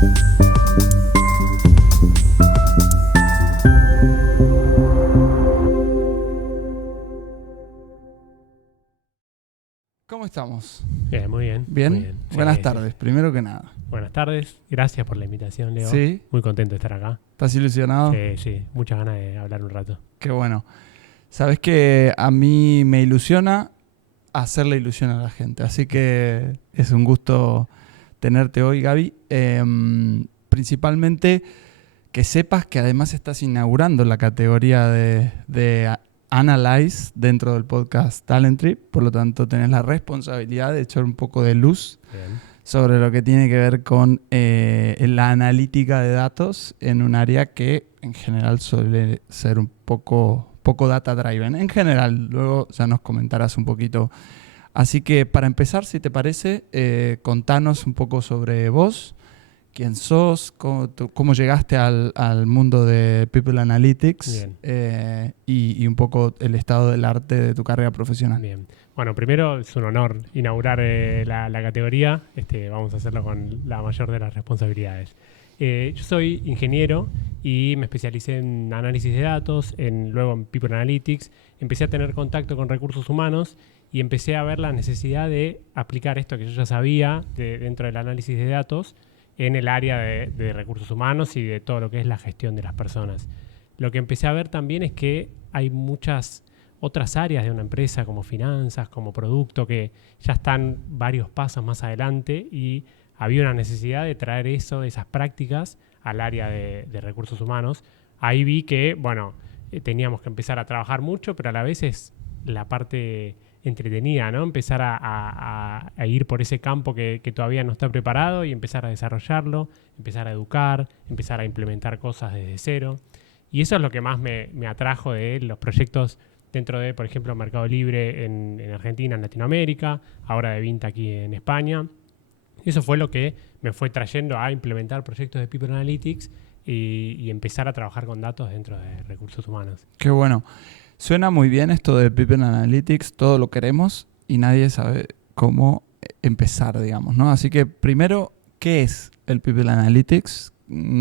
¿Cómo estamos? Bien, muy bien. ¿Bien? Muy bien. Buenas tardes, primero que nada. Buenas tardes. Gracias por la invitación, Leo. Sí. Muy contento de estar acá. ¿Estás ilusionado? Sí. Muchas ganas de hablar un rato. Qué bueno. Sabes que a mí me ilusiona hacerle ilusión a la gente. Así que es un gusto tenerte hoy, Gaby. Principalmente que sepas que además estás inaugurando la categoría de Analyze dentro del podcast Talent Trip. Por lo tanto, tenés la responsabilidad de echar un poco de luz sobre lo que tiene que ver con la analítica de datos en un área que en general suele ser un poco data driven. En general, luego ya nos comentarás un poquito. Así que para empezar, si te parece, contanos un poco sobre vos, quién sos, cómo llegaste al mundo de People Analytics y un poco el estado del arte de tu carrera profesional. Bien. Bueno, primero es un honor inaugurar la categoría. Vamos a hacerlo con la mayor de las responsabilidades. Yo soy ingeniero y me especialicé en análisis de datos, luego en People Analytics. Empecé a tener contacto con recursos humanos y empecé a ver la necesidad de aplicar esto que yo ya sabía dentro del análisis de datos en el área de recursos humanos y de todo lo que es la gestión de las personas. Lo que empecé a ver también es que hay muchas otras áreas de una empresa como finanzas, como producto, que ya están varios pasos más adelante y había una necesidad de traer esas prácticas al área de recursos humanos. Ahí vi que, teníamos que empezar a trabajar mucho, pero a la vez es la parte entretenida, ¿no? Empezar a ir por ese campo que todavía no está preparado y empezar a desarrollarlo, empezar a educar, empezar a implementar cosas desde cero. Y eso es lo que más me atrajo de los proyectos dentro de, por ejemplo, Mercado Libre en Argentina, en Latinoamérica, ahora de Vinta aquí en España. Eso fue lo que me fue trayendo a implementar proyectos de People Analytics y empezar a trabajar con datos dentro de recursos humanos. Qué bueno. Suena muy bien esto de People Analytics, todo lo queremos y nadie sabe cómo empezar, digamos, ¿no? Así que primero, ¿qué es el People Analytics?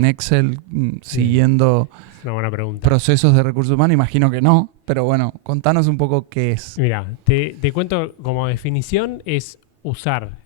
Excel siguiendo una buena pregunta. Procesos de recursos humanos, imagino que no, pero bueno, contanos un poco qué es. Mira, te cuento como definición, es usar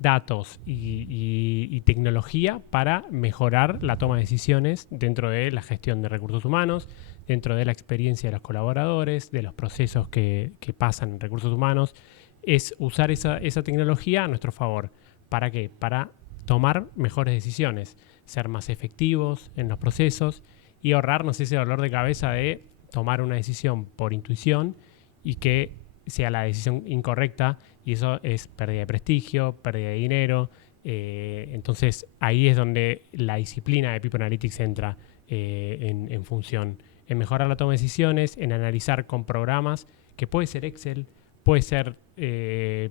datos y tecnología para mejorar la toma de decisiones dentro de la gestión de recursos humanos, dentro de la experiencia de los colaboradores, de los procesos que pasan en recursos humanos. Es usar esa tecnología a nuestro favor. ¿Para qué? Para tomar mejores decisiones, ser más efectivos en los procesos y ahorrarnos ese dolor de cabeza de tomar una decisión por intuición y que sea la decisión incorrecta, y eso es pérdida de prestigio, pérdida de dinero. Entonces ahí es donde la disciplina de People Analytics entra en función, en mejorar la toma de decisiones, en analizar con programas, que puede ser Excel, puede ser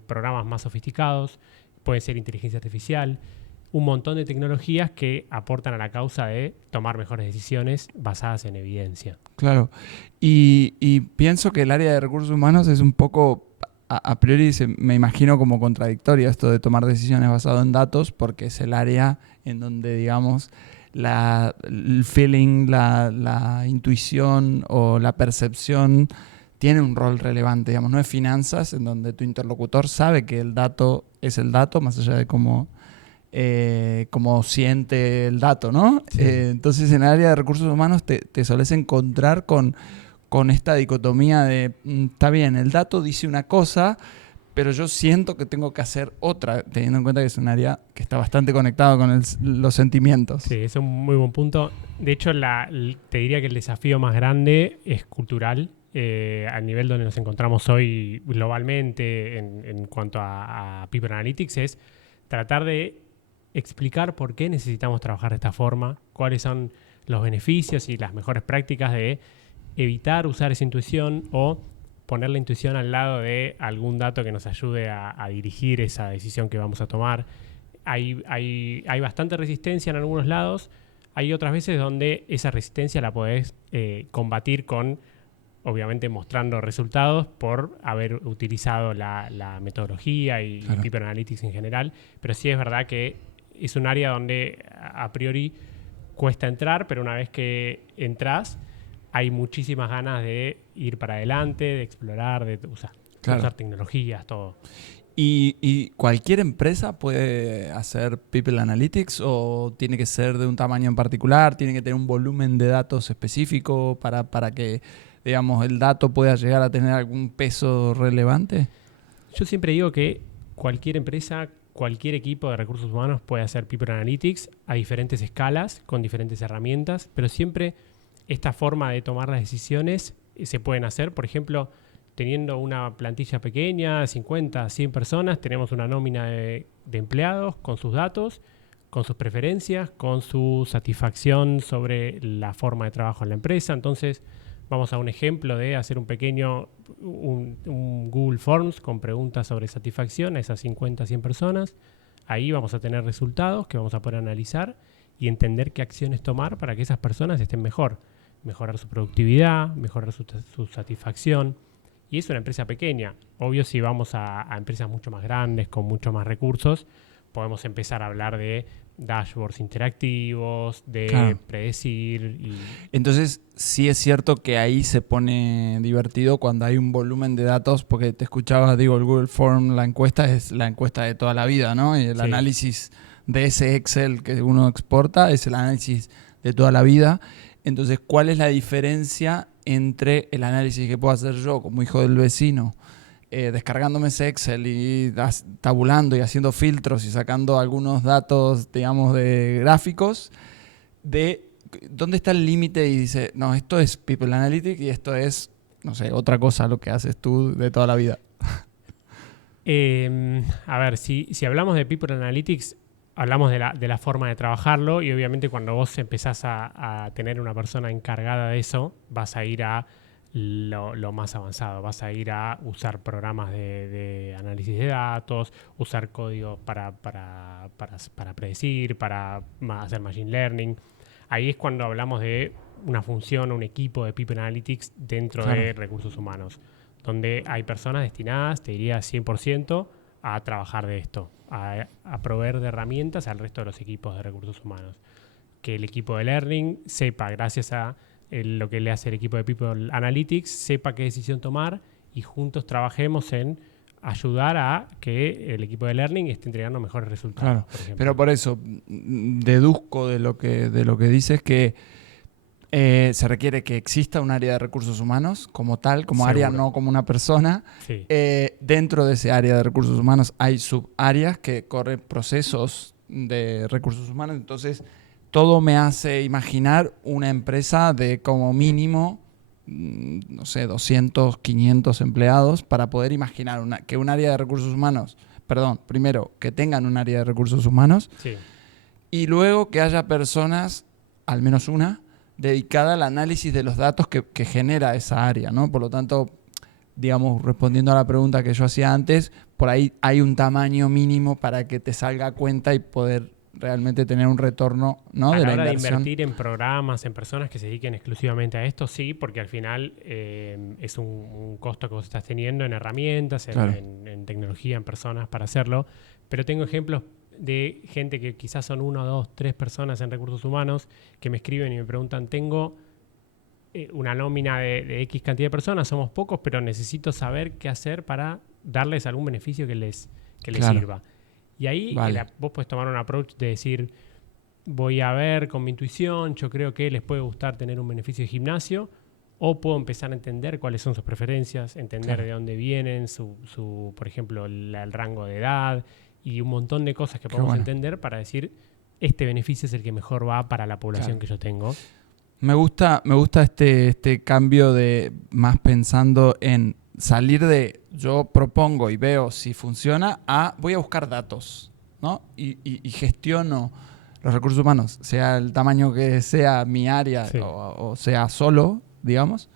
programas más sofisticados, puede ser inteligencia artificial, un montón de tecnologías que aportan a la causa de tomar mejores decisiones basadas en evidencia. Claro, y pienso que el área de recursos humanos es un poco, a priori me imagino como contradictorio esto de tomar decisiones basado en datos, porque es el área en donde, digamos, el feeling, la intuición o la percepción tiene un rol relevante, digamos, no es finanzas, en donde tu interlocutor sabe que el dato es el dato, más allá de cómo siente el dato, ¿no? Sí. Entonces, en el área de recursos humanos te solés encontrar con esta dicotomía de, está bien, el dato dice una cosa, pero yo siento que tengo que hacer otra, teniendo en cuenta que es un área que está bastante conectado con los sentimientos. Sí, es un muy buen punto. De hecho, te diría que el desafío más grande es cultural, al nivel donde nos encontramos hoy globalmente en cuanto a People Analytics, es tratar de explicar por qué necesitamos trabajar de esta forma, cuáles son los beneficios y las mejores prácticas de evitar usar esa intuición o poner la intuición al lado de algún dato que nos ayude a dirigir esa decisión que vamos a tomar. Hay bastante resistencia en algunos lados. Hay otras veces donde esa resistencia la podés combatir con, obviamente, mostrando resultados por haber utilizado la metodología y claro. People Analytics en general. Pero sí es verdad que es un área donde a priori cuesta entrar, pero una vez que entras, hay muchísimas ganas de ir para adelante, de explorar, de usar tecnologías, todo. ¿Y cualquier empresa puede hacer People Analytics o tiene que ser de un tamaño en particular? ¿Tiene que tener un volumen de datos específico para que, digamos, el dato pueda llegar a tener algún peso relevante? Yo siempre digo que cualquier empresa, cualquier equipo de recursos humanos puede hacer People Analytics a diferentes escalas, con diferentes herramientas, pero siempre esta forma de tomar las decisiones se pueden hacer. Por ejemplo, teniendo una plantilla pequeña, 50, 100 personas, tenemos una nómina de empleados con sus datos, con sus preferencias, con su satisfacción sobre la forma de trabajo en la empresa. Entonces, vamos a un ejemplo de hacer un Google Forms con preguntas sobre satisfacción a esas 50, 100 personas. Ahí vamos a tener resultados que vamos a poder analizar y entender qué acciones tomar para que esas personas estén mejor. Mejorar su productividad, mejorar su satisfacción. Y es una empresa pequeña. Obvio, si vamos a empresas mucho más grandes, con mucho más recursos, podemos empezar a hablar de dashboards interactivos, de predecir. Entonces, sí es cierto que ahí se pone divertido cuando hay un volumen de datos, porque te escuchaba, digo, el Google Form, la encuesta es la encuesta de toda la vida, ¿no? Y el análisis de ese Excel que uno exporta es el análisis de toda la vida. Entonces, ¿cuál es la diferencia entre el análisis que puedo hacer yo como hijo del vecino, descargándome ese Excel y tabulando y haciendo filtros y sacando algunos datos, digamos, de gráficos, de dónde está el límite y dice, no, esto es People Analytics y esto es, no sé, otra cosa lo que haces tú de toda la vida? A ver, si hablamos de People Analytics, hablamos de la forma de trabajarlo y obviamente cuando vos empezás a tener una persona encargada de eso, vas a ir a lo más avanzado. Vas a ir a usar programas de análisis de datos, usar código para predecir, para hacer machine learning. Ahí es cuando hablamos de una función, un equipo de People Analytics dentro de recursos humanos, donde hay personas destinadas, te diría 100%, a trabajar de esto, a proveer de herramientas al resto de los equipos de recursos humanos. Que el equipo de Learning sepa, gracias a lo que le hace el equipo de People Analytics, sepa qué decisión tomar y juntos trabajemos en ayudar a que el equipo de Learning esté entregando mejores resultados. Claro, pero por eso deduzco de lo que dices que se requiere que exista un área de recursos humanos como tal, como Seguro. área, no como una persona. Sí. Dentro de ese área de recursos humanos hay subáreas que corren procesos de recursos humanos. Entonces, todo me hace imaginar una empresa de como mínimo, no sé, 200, 500 empleados para poder imaginar que un área de recursos humanos, primero, que tengan un área de recursos humanos y luego que haya personas, al menos una, dedicada al análisis de los datos que genera esa área, ¿no? Por lo tanto, digamos, respondiendo a la pregunta que yo hacía antes, por ahí hay un tamaño mínimo para que te salga a cuenta y poder realmente tener un retorno, ¿no? A de la la hora de inversión. invertir en programas, en personas que se dediquen exclusivamente a esto, sí, porque al final es un costo que vos estás teniendo en herramientas, en tecnología, en personas para hacerlo. Pero tengo ejemplos de gente que quizás son 1, 2, 3 personas en recursos humanos que me escriben y me preguntan, tengo una nómina de X cantidad de personas, somos pocos, pero necesito saber qué hacer para darles algún beneficio que les sirva. Y ahí vos podés tomar un approach de decir, voy a ver con mi intuición, yo creo que les puede gustar tener un beneficio de gimnasio, o puedo empezar a entender cuáles son sus preferencias, entender de dónde vienen, por ejemplo, el rango de edad y un montón de cosas que podemos entender para decir, este beneficio es el que mejor va para la población que yo tengo. Me gusta este cambio de más pensando en salir de yo propongo y veo si funciona a voy a buscar datos, ¿no? Y gestiono los recursos humanos, sea el tamaño que sea mi área o sea solo, digamos,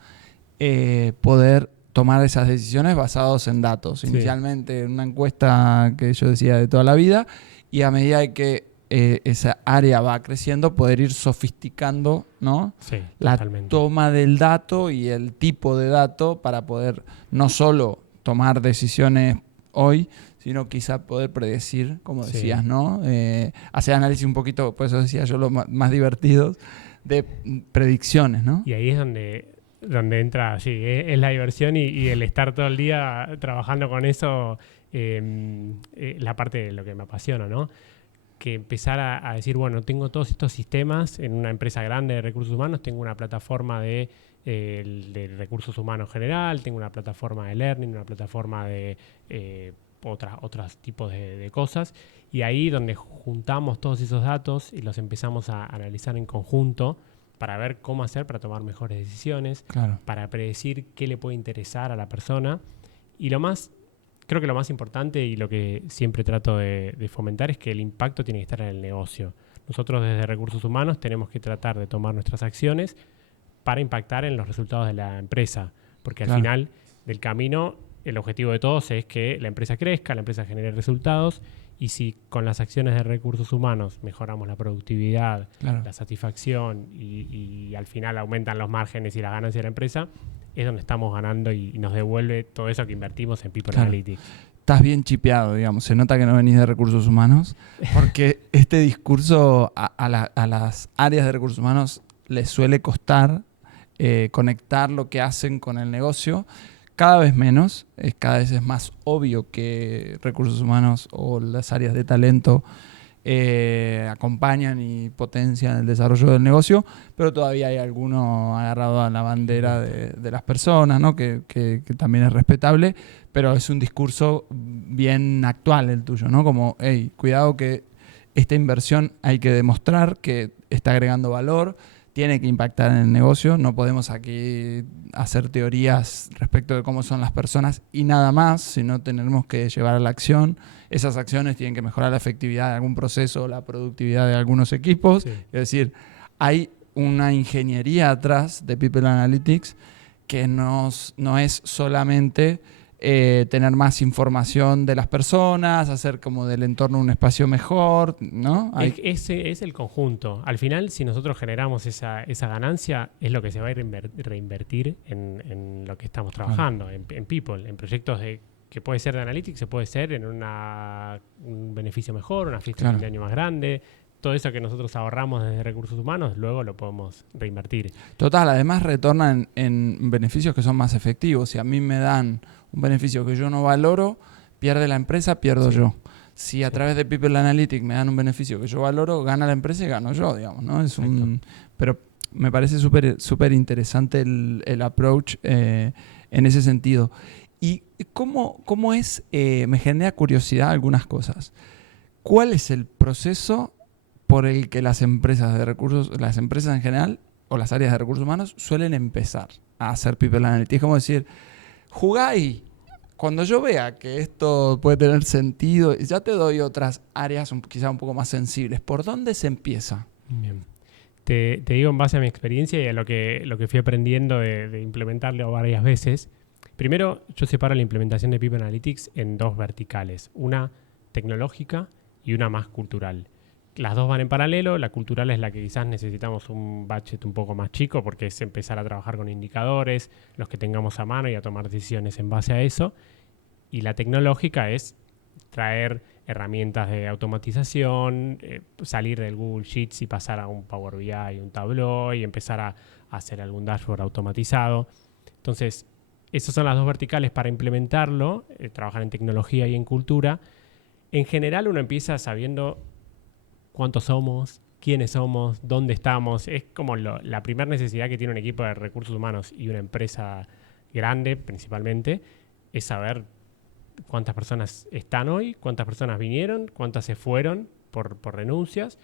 poder tomar esas decisiones basadas en datos. Inicialmente en una encuesta que yo decía de toda la vida y a medida de que esa área va creciendo, poder ir sofisticando, ¿no? La toma del dato y el tipo de dato para poder no solo tomar decisiones hoy, sino quizá poder predecir, como decías, ¿no? Hacer análisis un poquito, por eso decía yo, lo más divertidos, de predicciones, ¿no? Y ahí es donde entra, sí, es la diversión y el estar todo el día trabajando con eso, la parte de lo que me apasiona, ¿no? Que empezar a decir, bueno, tengo todos estos sistemas en una empresa grande de recursos humanos, tengo una plataforma de recursos humanos general, tengo una plataforma de learning, una plataforma de otros tipos de cosas, y ahí donde juntamos todos esos datos y los empezamos a analizar en conjunto para ver cómo hacer para tomar mejores decisiones, Claro. para predecir qué le puede interesar a la persona. Y creo que lo más importante y lo que siempre trato de fomentar es que el impacto tiene que estar en el negocio. Nosotros desde Recursos Humanos tenemos que tratar de tomar nuestras acciones para impactar en los resultados de la empresa, porque al final del camino el objetivo de todos es que la empresa crezca, la empresa genere resultados, y si con las acciones de recursos humanos mejoramos la productividad, la satisfacción y al final aumentan los márgenes y las ganancias de la empresa, es donde estamos ganando y nos devuelve todo eso que invertimos en People Analytics. Estás bien chipeado, digamos. Se nota que no venís de recursos humanos, porque este discurso a las áreas de recursos humanos les suele costar conectar lo que hacen con el negocio. Cada vez menos, cada vez es más obvio que recursos humanos o las áreas de talento acompañan y potencian el desarrollo del negocio, pero todavía hay alguno agarrado a la bandera de las personas, ¿no? que también es respetable, pero es un discurso bien actual el tuyo, ¿no? Como, hey, cuidado que esta inversión hay que demostrar que está agregando valor, tiene que impactar en el negocio, no podemos aquí hacer teorías respecto de cómo son las personas y nada más, sino tenemos que llevar a la acción. Esas acciones tienen que mejorar la efectividad de algún proceso, la productividad de algunos equipos. Sí. Es decir, hay una ingeniería atrás de People Analytics que no es solamente tener más información de las personas, hacer como del entorno un espacio mejor, ¿no? Ese es el conjunto. Al final, si nosotros generamos esa ganancia, es lo que se va a ir reinvertir en lo que estamos trabajando, en People, en proyectos que puede ser de Analytics, se puede ser en un beneficio mejor, una fiesta de año más grande. Todo eso que nosotros ahorramos desde recursos humanos, luego lo podemos reinvertir. Total, además retornan en beneficios que son más efectivos. Si a mí me dan un beneficio que yo no valoro, pierde la empresa, pierdo yo. Si a través de People Analytics me dan un beneficio que yo valoro, gana la empresa y gano yo, digamos, ¿no? Pero me parece súper interesante el approach en ese sentido. ¿Y cómo es? Me genera curiosidad algunas cosas. ¿Cuál es el proceso por el que las empresas en general, o las áreas de recursos humanos, suelen empezar a hacer People Analytics? Es como decir, jugá ahí. Cuando yo vea que esto puede tener sentido, ya te doy otras áreas quizá un poco más sensibles. ¿Por dónde se empieza? Bien. Te digo en base a mi experiencia y a lo que fui aprendiendo de implementarlo varias veces. Primero, yo separo la implementación de People Analytics en dos verticales. Una tecnológica y una más cultural. Las dos van en paralelo. La cultural es la que quizás necesitamos un budget un poco más chico porque es empezar a trabajar con indicadores, los que tengamos a mano y a tomar decisiones en base a eso. Y la tecnológica es traer herramientas de automatización, salir del Google Sheets y pasar a un Power BI, un Tableau y empezar a hacer algún dashboard automatizado. Entonces, esas son las dos verticales para implementarlo, trabajar en tecnología y en cultura. En general uno empieza sabiendo cuántos somos, quiénes somos, dónde estamos. Es como la primera necesidad que tiene un equipo de recursos humanos y una empresa grande principalmente, es saber cuántas personas están hoy, cuántas personas vinieron, cuántas se fueron por renuncias,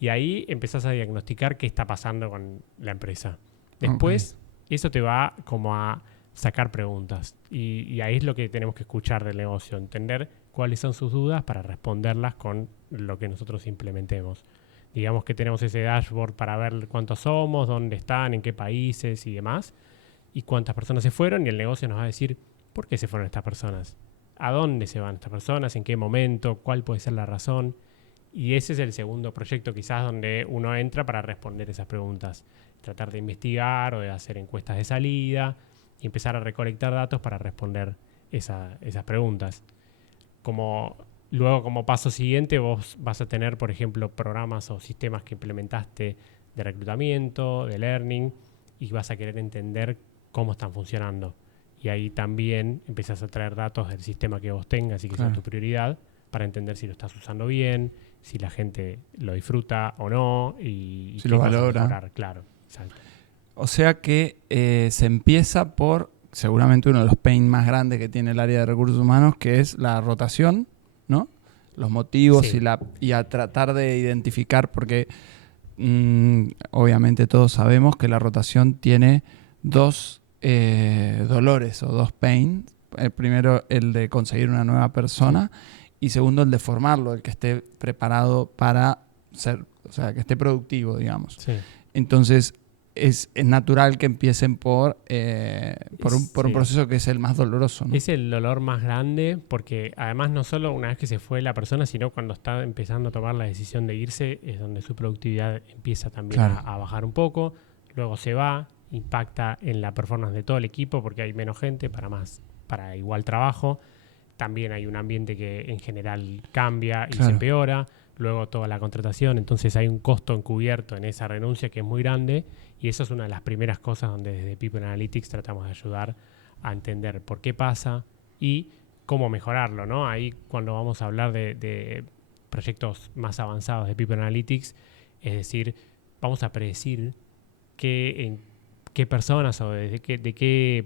y ahí empezás a diagnosticar qué está pasando con la empresa. Después, eso te va como a sacar preguntas, y ahí es lo que tenemos que escuchar del negocio, entender cuáles son sus dudas para responderlas con lo que nosotros implementemos. Digamos que tenemos ese dashboard para ver cuántos somos, dónde están, en qué países y demás, y cuántas personas se fueron, y el negocio nos va a decir por qué se fueron estas personas, a dónde se van estas personas, en qué momento, cuál puede ser la razón. Y ese es el segundo proyecto quizás donde uno entra para responder esas preguntas, tratar de investigar o de hacer encuestas de salida y empezar a recolectar datos para responder esas preguntas. luego como paso siguiente vos vas a tener, por ejemplo, programas o sistemas que implementaste de reclutamiento, de learning, y vas a querer entender cómo están funcionando. Y ahí también empiezas a traer datos del sistema que vos tengas y que sea tu prioridad para entender si lo estás usando bien, si la gente lo disfruta o no y si lo valora. Mejorar. Claro, exacto. O sea que se empieza por seguramente uno de los pain más grandes que tiene el área de recursos humanos, que es la rotación, ¿no? Los motivos y a tratar de identificar, porque obviamente todos sabemos que la rotación tiene dos dolores o dos pains. El primero, el de conseguir una nueva persona, y segundo, el de formarlo, el que esté preparado para ser, o sea, que esté productivo, digamos. Sí. Entonces, es natural que empiecen por un proceso que es el más doloroso, ¿no? Es el dolor más grande porque además no solo una vez que se fue la persona, sino cuando está empezando a tomar la decisión de irse, es donde su productividad empieza también a bajar un poco. Luego se va, impacta en la performance de todo el equipo porque hay menos gente para igual trabajo. También hay un ambiente que en general cambia y se empeora. Luego toda la contratación, entonces hay un costo encubierto en esa renuncia que es muy grande, y eso es una de las primeras cosas donde desde People Analytics tratamos de ayudar a entender por qué pasa y cómo mejorarlo, ¿no? Ahí cuando vamos a hablar de proyectos más avanzados de People Analytics, es decir, vamos a predecir en qué personas o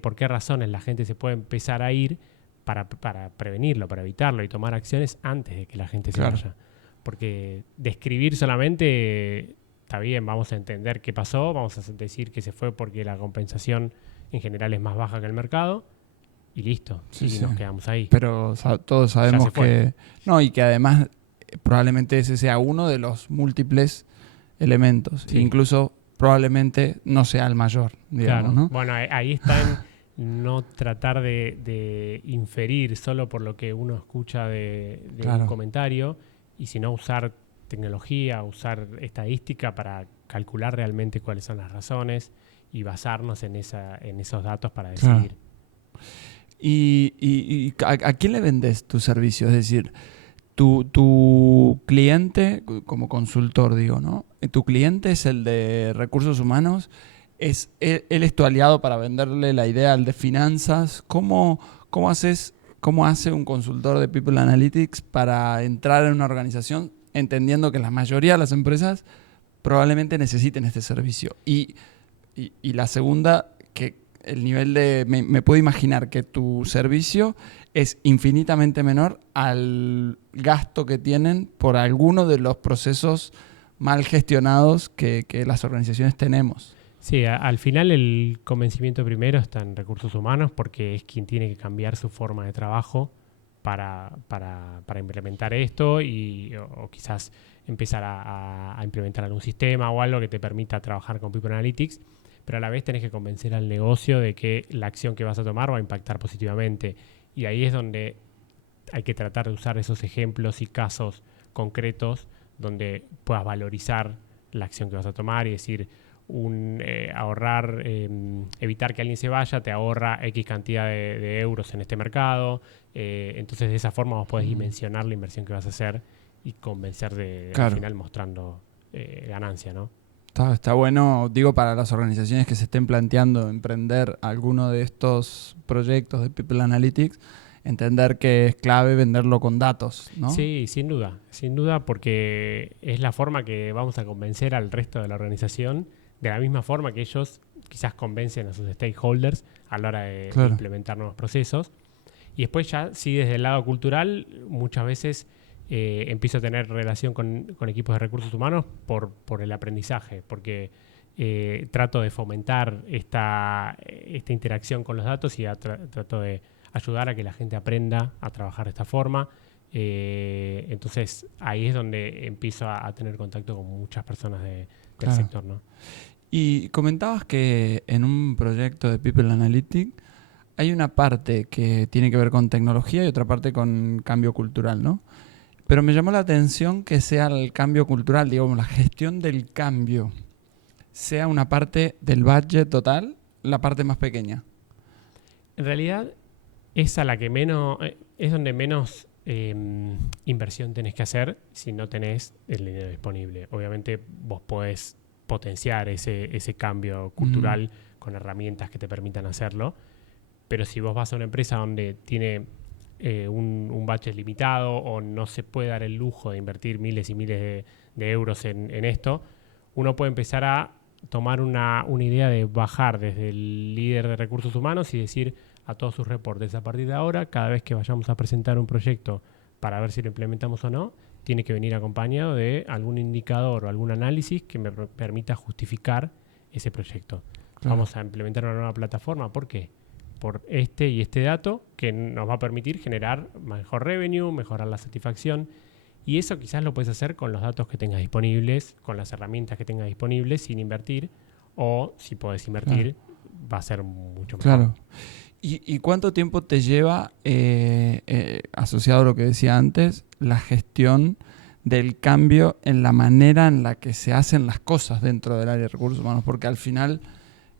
por qué razones la gente se puede empezar a ir para prevenirlo, para evitarlo y tomar acciones antes de que la gente se vaya. Porque describir solamente está bien, vamos a entender qué pasó, vamos a decir que se fue porque la compensación en general es más baja que el mercado y listo, nos quedamos ahí. Pero todos sabemos que no, y que además probablemente ese sea uno de los múltiples elementos, incluso probablemente no sea el mayor, digamos, ¿no? Bueno, ahí está en no tratar de inferir solo por lo que uno escucha de un comentario, y si no usar tecnología, usar estadística para calcular realmente cuáles son las razones y basarnos en esos datos para decidir. ¿Y a quién le vendes tu servicio? Es decir, tu cliente, como consultor digo, ¿no? Tu cliente es el de recursos humanos, él es tu aliado para venderle la idea al de finanzas. ¿Cómo hace un consultor de People Analytics para entrar en una organización entendiendo que la mayoría de las empresas probablemente necesiten este servicio? Y la segunda, que el nivel de... Me puedo imaginar que tu servicio es infinitamente menor al gasto que tienen por alguno de los procesos mal gestionados que las organizaciones tenemos. Sí, al final el convencimiento primero está en recursos humanos porque es quien tiene que cambiar su forma de trabajo para implementar esto o quizás empezar a implementar algún sistema o algo que te permita trabajar con People Analytics, pero a la vez tenés que convencer al negocio de que la acción que vas a tomar va a impactar positivamente. Y ahí es donde hay que tratar de usar esos ejemplos y casos concretos donde puedas valorizar la acción que vas a tomar y decir, ahorrar, evitar que alguien se vaya, te ahorra X cantidad de euros en este mercado. Entonces de esa forma vos podés dimensionar la inversión que vas a hacer y convencer al final mostrando ganancia, ¿no? Está bueno, digo, para las organizaciones que se estén planteando emprender alguno de estos proyectos de People Analytics, entender que es clave venderlo con datos, ¿no? Sí, sin duda, porque es la forma que vamos a convencer al resto de la organización, de la misma forma que ellos quizás convencen a sus stakeholders a la hora de implementar nuevos procesos. Y después ya, sí, desde el lado cultural, muchas veces empiezo a tener relación con equipos de recursos humanos por el aprendizaje, porque trato de fomentar esta interacción con los datos y trato de ayudar a que la gente aprenda a trabajar de esta forma. Entonces ahí es donde empiezo a tener contacto con muchas personas del sector, ¿no? Y comentabas que en un proyecto de People Analytics hay una parte que tiene que ver con tecnología y otra parte con cambio cultural, ¿no? Pero me llamó la atención que sea el cambio cultural, digamos, la gestión del cambio, sea una parte del budget total, la parte más pequeña. En realidad es a la que menos, es donde menos inversión tenés que hacer si no tenés el dinero disponible. Obviamente vos podés potenciar ese cambio cultural con herramientas que te permitan hacerlo, pero si vos vas a una empresa donde tiene un budget limitado o no se puede dar el lujo de invertir miles y miles de euros en esto, uno puede empezar a tomar una idea de bajar desde el líder de recursos humanos y decir a todos sus reportes, a partir de ahora, cada vez que vayamos a presentar un proyecto para ver si lo implementamos o no, tiene que venir acompañado de algún indicador o algún análisis que me permita justificar ese proyecto. Claro. Vamos a implementar una nueva plataforma. ¿Por qué? Por este y este dato que nos va a permitir generar mejor revenue, mejorar la satisfacción. Y eso quizás lo puedes hacer con los datos que tengas disponibles, con las herramientas que tengas disponibles, sin invertir. O si podés invertir, va a ser mucho mejor. Claro. ¿Y cuánto tiempo te lleva, asociado a lo que decía antes, la gestión del cambio en la manera en la que se hacen las cosas dentro del área de recursos humanos? Porque al final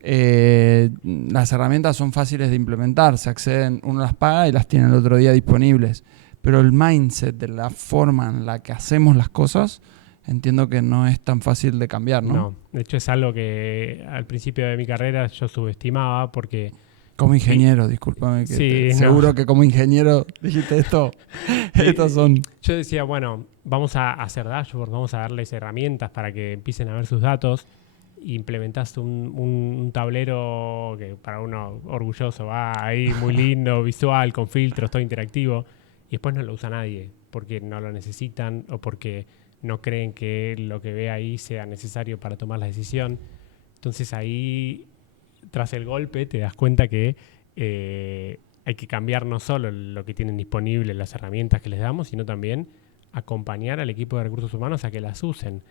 las herramientas son fáciles de implementar, se acceden, uno las paga y las tiene el otro día disponibles. Pero el mindset de la forma en la que hacemos las cosas, entiendo que no es tan fácil de cambiar, ¿no? No, de hecho es algo que al principio de mi carrera yo subestimaba porque... Como ingeniero, discúlpame, que seguro que como ingeniero dijiste esto. Estos son... Yo decía, bueno, vamos a hacer dashboards, vamos a darles herramientas para que empiecen a ver sus datos. Implementaste un tablero que para uno orgulloso va ahí muy lindo, visual, con filtros, todo interactivo. Y después no lo usa nadie porque no lo necesitan o porque no creen que lo que ve ahí sea necesario para tomar la decisión. Entonces ahí... Tras el golpe te das cuenta que hay que cambiar no solo lo que tienen disponible, las herramientas que les damos, sino también acompañar al equipo de recursos humanos a que las usen.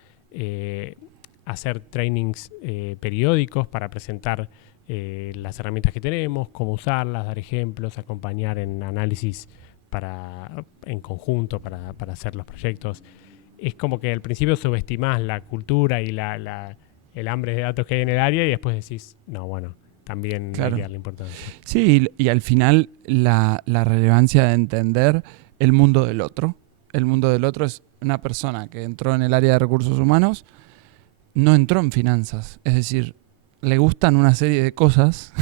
Hacer trainings periódicos para presentar las herramientas que tenemos, cómo usarlas, dar ejemplos, acompañar en análisis en conjunto para hacer los proyectos. Es como que al principio subestimás la cultura y el hambre de datos que hay en el área y después decís, no, bueno, también hay que darle importancia. Sí, y al final la relevancia de entender el mundo del otro. El mundo del otro es una persona que entró en el área de recursos humanos, no entró en finanzas. Es decir, le gustan una serie de cosas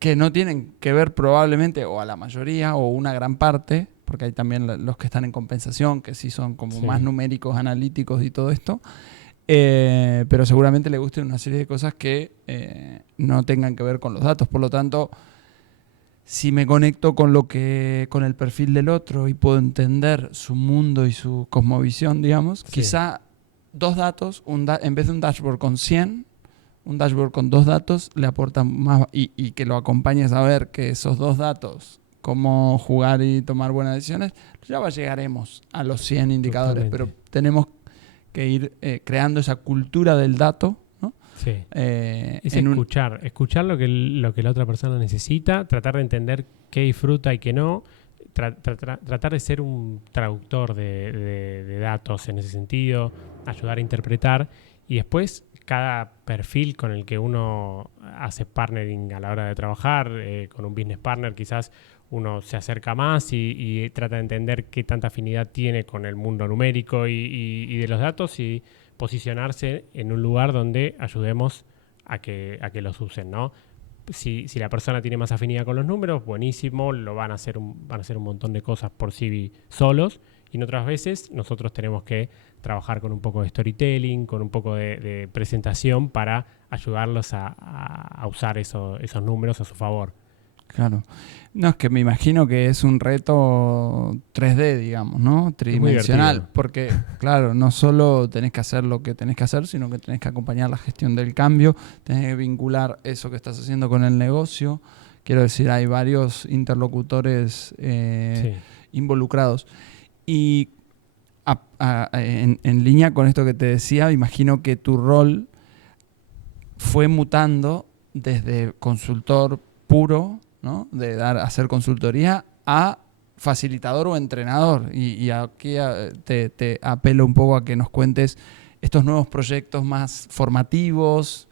que no tienen que ver probablemente, o a la mayoría, o una gran parte, porque hay también los que están en compensación, que sí son como más numéricos, analíticos y todo esto. Pero seguramente le gusten una serie de cosas que no tengan que ver con los datos. Por lo tanto, si me conecto con el perfil del otro y puedo entender su mundo y su cosmovisión, digamos, quizá dos datos, en vez de un dashboard con 100, un dashboard con 2 datos le aportan más, y que lo acompañes a ver que esos 2 datos, cómo jugar y tomar buenas decisiones, ya llegaremos a los 100 indicadores. Totalmente. Pero tenemos que ir creando esa cultura del dato, ¿no? Sí. Es escuchar lo que la otra persona necesita, tratar de entender qué disfruta y qué no, tratar de ser un traductor de datos en ese sentido, ayudar a interpretar, y después cada perfil con el que uno hace partnering a la hora de trabajar, con un business partner quizás uno se acerca más y trata de entender qué tanta afinidad tiene con el mundo numérico y de los datos, y posicionarse en un lugar donde ayudemos a que los usen, ¿no? Si la persona tiene más afinidad con los números, buenísimo, van a hacer un montón de cosas por sí solos, y en otras veces nosotros tenemos que trabajar con un poco de storytelling, con un poco de presentación para ayudarlos a usar esos números a su favor. Claro. No, es que me imagino que es un reto 3D, digamos, ¿no? Tridimensional. Porque, claro, no solo tenés que hacer lo que tenés que hacer, sino que tenés que acompañar la gestión del cambio, tenés que vincular eso que estás haciendo con el negocio. Quiero decir, hay varios interlocutores involucrados. Y en línea con esto que te decía, imagino que tu rol fue mutando desde consultor puro, ¿no? De hacer consultoría, a facilitador o entrenador. Y aquí te apelo un poco a que nos cuentes estos nuevos proyectos más formativos.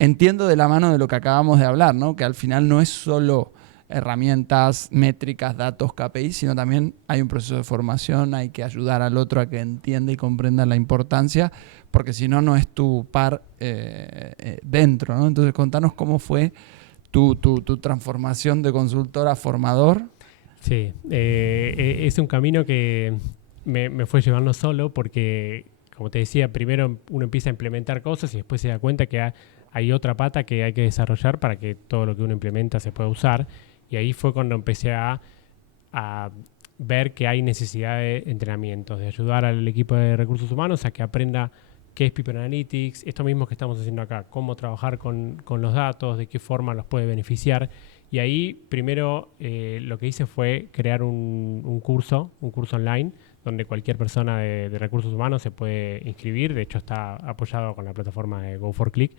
Entiendo de la mano de lo que acabamos de hablar, ¿no? Que al final no es solo herramientas, métricas, datos, KPI, sino también hay un proceso de formación, hay que ayudar al otro a que entienda y comprenda la importancia, porque si no, no es tu par dentro, ¿no? Entonces, contanos cómo fue tu transformación de consultor a formador. Sí, es un camino que me fue llevando solo porque, como te decía, primero uno empieza a implementar cosas y después se da cuenta que hay otra pata que hay que desarrollar para que todo lo que uno implementa se pueda usar. Y ahí fue cuando empecé a ver que hay necesidad de entrenamientos, de ayudar al equipo de recursos humanos a que aprenda qué es People Analytics, esto mismo que estamos haciendo acá, cómo trabajar con los datos, de qué forma los puede beneficiar. Y ahí primero lo que hice fue crear un curso online, donde cualquier persona de recursos humanos se puede inscribir. De hecho, está apoyado con la plataforma de Go4Click.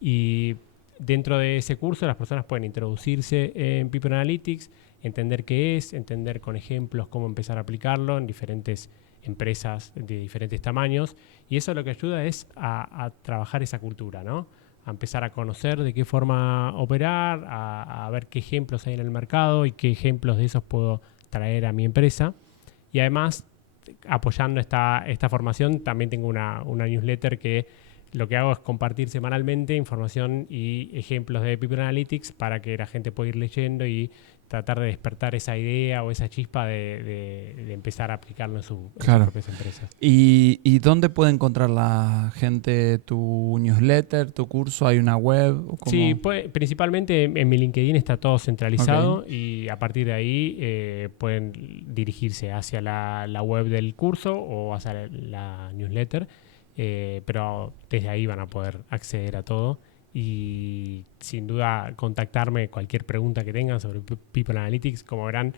Y dentro de ese curso las personas pueden introducirse en People Analytics, entender qué es, entender con ejemplos cómo empezar a aplicarlo en diferentes empresas de diferentes tamaños. Y eso lo que ayuda es a trabajar esa cultura, ¿no? A empezar a conocer de qué forma operar, a ver qué ejemplos hay en el mercado y qué ejemplos de esos puedo traer a mi empresa. Y además, apoyando esta formación, también tengo una newsletter que lo que hago es compartir semanalmente información y ejemplos de People Analytics para que la gente pueda ir leyendo y tratar de despertar esa idea o esa chispa de empezar a aplicarlo en sus propias empresas. ¿Y dónde puede encontrar la gente tu newsletter, tu curso? ¿Hay una web? Sí, principalmente en mi LinkedIn está todo centralizado, y a partir de ahí pueden dirigirse hacia la web del curso o hacia la newsletter, pero desde ahí van a poder acceder a todo. Y sin duda contactarme cualquier pregunta que tengan sobre People Analytics. Como verán,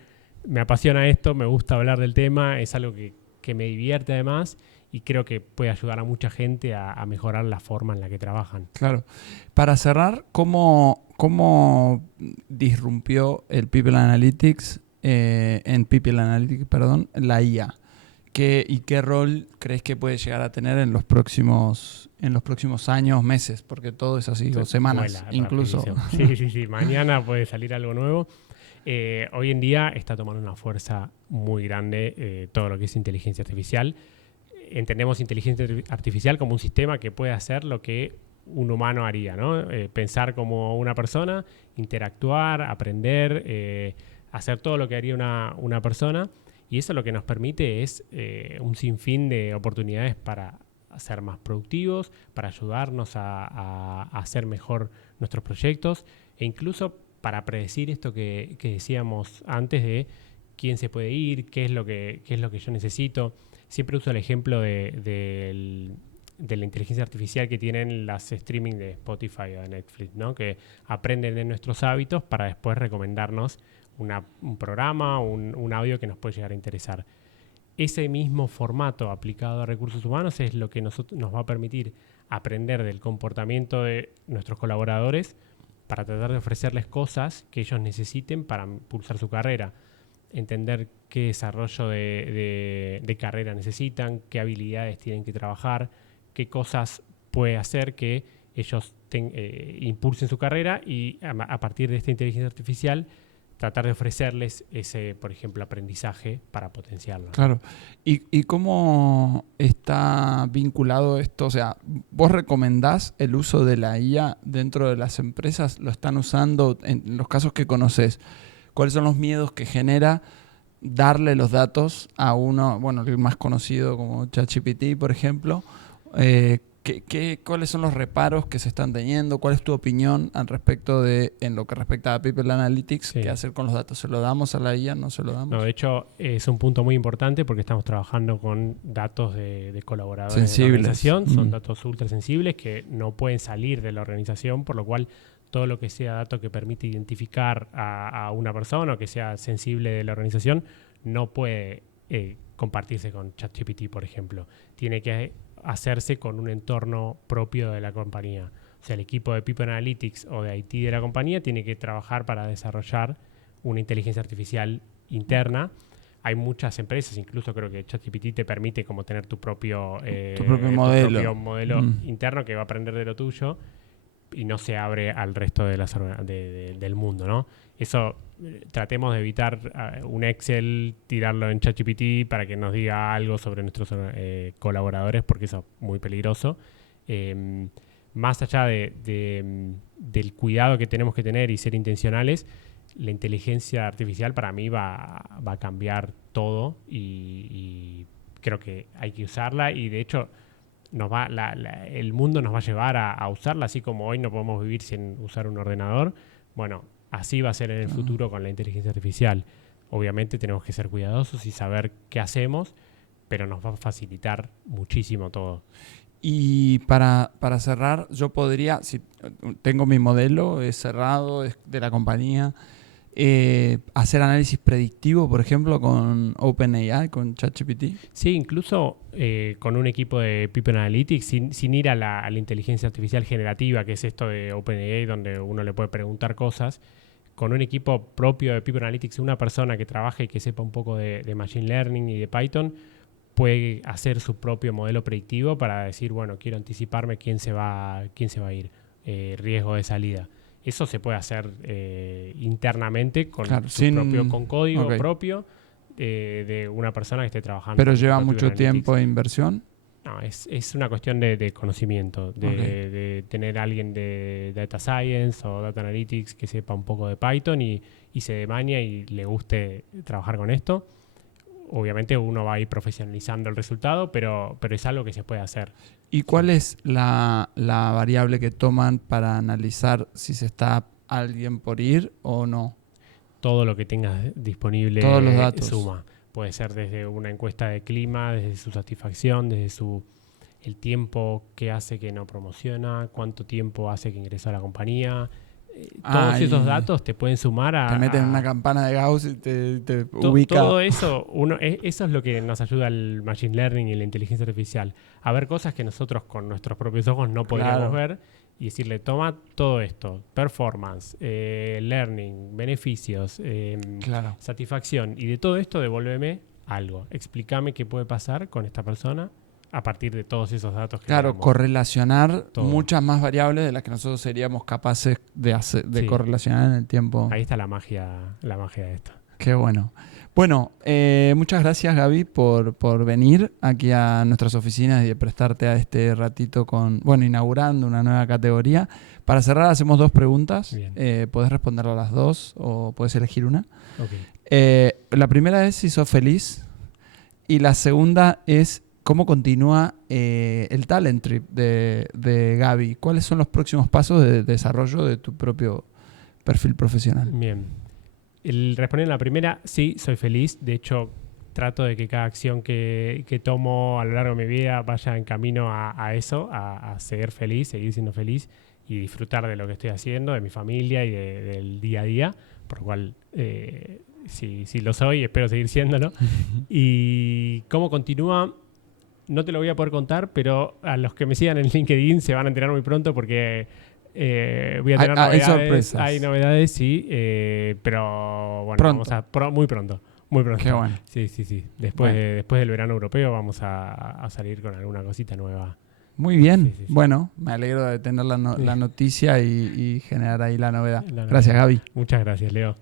me apasiona esto, me gusta hablar del tema, es algo que me divierte además y creo que puede ayudar a mucha gente a mejorar la forma en la que trabajan. Claro. Para cerrar, ¿cómo disrumpió el People Analytics, la IA? ¿Y qué rol crees que puede llegar a tener en los próximos años, meses? Porque todo es así, o semanas incluso. Sí. Mañana puede salir algo nuevo. Hoy en día está tomando una fuerza muy grande todo lo que es inteligencia artificial. Entendemos inteligencia artificial como un sistema que puede hacer lo que un humano haría, ¿no? Pensar como una persona, interactuar, aprender, hacer todo lo que haría una persona. Y eso lo que nos permite es un sinfín de oportunidades para ser más productivos, para ayudarnos a hacer mejor nuestros proyectos e incluso para predecir esto que decíamos antes de quién se puede ir, qué es lo que yo necesito. Siempre uso el ejemplo de la inteligencia artificial que tienen las streaming de Spotify o de Netflix, ¿no? Que aprenden de nuestros hábitos para después recomendarnos un programa, un audio que nos puede llegar a interesar. Ese mismo formato aplicado a recursos humanos es lo que nos va a permitir aprender del comportamiento de nuestros colaboradores para tratar de ofrecerles cosas que ellos necesiten para impulsar su carrera. Entender qué desarrollo de carrera necesitan, qué habilidades tienen que trabajar, qué cosas puede hacer que ellos impulsen su carrera y a partir de esta inteligencia artificial tratar de ofrecerles ese, por ejemplo, aprendizaje para potenciarlo. Claro. ¿Y cómo está vinculado esto? O sea, ¿vos recomendás el uso de la IA dentro de las empresas? ¿Lo están usando en los casos que conoces? ¿Cuáles son los miedos que genera darle los datos a uno, bueno, el más conocido como ChatGPT, por ejemplo? ¿Cuáles son los reparos que se están teniendo? ¿Cuál es tu opinión al respecto en lo que respecta a People Analytics? Sí. ¿Qué hacer con los datos? ¿Se lo damos a la IA? ¿No se lo damos? No, de hecho, es un punto muy importante porque estamos trabajando con datos de colaboradores sensibles de la organización. Son datos ultra sensibles que no pueden salir de la organización, por lo cual todo lo que sea dato que permite identificar a una persona o que sea sensible de la organización no puede compartirse con ChatGPT, por ejemplo. Tiene que hacerse con un entorno propio de la compañía. O sea, el equipo de People Analytics o de IT de la compañía tiene que trabajar para desarrollar una inteligencia artificial interna. Hay muchas empresas, incluso creo que ChatGPT te permite como tener tu propio modelo interno que va a aprender de lo tuyo y no se abre al resto de del mundo, ¿no? Eso tratemos de evitar un Excel, tirarlo en ChatGPT para que nos diga algo sobre nuestros colaboradores, porque eso es muy peligroso. Más allá del cuidado que tenemos que tener y ser intencionales, la inteligencia artificial para mí va a cambiar todo y creo que hay que usarla, y de hecho el mundo nos va a llevar a usarla, así como hoy no podemos vivir sin usar un ordenador. Bueno, así va a ser en el futuro con la inteligencia artificial. Obviamente tenemos que ser cuidadosos y saber qué hacemos, pero nos va a facilitar muchísimo todo. Y para cerrar, yo podría, si tengo mi modelo, es cerrado, es de la compañía, hacer análisis predictivo, por ejemplo, con OpenAI, con ChatGPT. Sí, incluso con un equipo de People Analytics, sin ir a la inteligencia artificial generativa, que es esto de OpenAI, donde uno le puede preguntar cosas. Con un equipo propio de People Analytics, una persona que trabaje y que sepa un poco de Machine Learning y de Python, puede hacer su propio modelo predictivo para decir, bueno, quiero anticiparme quién se va a ir, riesgo de salida. Eso se puede hacer internamente con con código propio de una persona que esté trabajando. ¿Pero lleva mucho tiempo de inversión? No, es una cuestión de conocimiento, de tener alguien de Data Science o Data Analytics que sepa un poco de Python y se demaña y le guste trabajar con esto. Obviamente uno va a ir profesionalizando el resultado, pero es algo que se puede hacer. ¿Y cuál es la variable que toman para analizar si se está alguien por ir o no? Todo lo que tengas disponible. Todos los datos. Suma. Puede ser desde una encuesta de clima, desde su satisfacción, desde el tiempo que hace que no promociona, cuánto tiempo hace que ingresó a la compañía. Todos esos datos te pueden sumar a... Te meten en una campana de Gauss y te ubica. Todo eso, eso es lo que nos ayuda el Machine Learning y la inteligencia artificial. A ver cosas que nosotros con nuestros propios ojos no podríamos ver y decirle, toma todo esto, performance, learning, beneficios, satisfacción, y de todo esto devuélveme algo. Explícame qué puede pasar con esta persona a partir de todos esos datos que tenemos. Correlacionar muchas más variables de las que nosotros seríamos capaces de correlacionar en el tiempo. Ahí está la magia de esto. Qué bueno. Bueno, muchas gracias, Gaby, por venir aquí a nuestras oficinas y de prestarte a este ratito inaugurando una nueva categoría. Para cerrar, hacemos 2 preguntas. Podés responder a las 2 o podés elegir una. La primera es si sos feliz y la segunda es ¿cómo continúa el talent trip de Gaby? ¿Cuáles son los próximos pasos de desarrollo de tu propio perfil profesional? Bien. Respondiendo a la primera, sí, soy feliz. De hecho, trato de que cada acción que tomo a lo largo de mi vida vaya en camino a eso, a ser feliz, seguir siendo feliz y disfrutar de lo que estoy haciendo, de mi familia y del día a día, por lo cual sí lo soy y espero seguir siéndolo. ¿Y cómo continúa? No te lo voy a poder contar, pero a los que me sigan en LinkedIn se van a enterar muy pronto porque voy a tener novedades. Hay sorpresas. Hay novedades, sí, pero bueno, pronto. Muy pronto. Muy pronto. Qué bueno. Sí. Después del verano europeo vamos a salir con alguna cosita nueva. Muy bien. Sí. Bueno, me alegro de tener la noticia y generar ahí la novedad. Gracias, Gaby. Muchas gracias, Leo.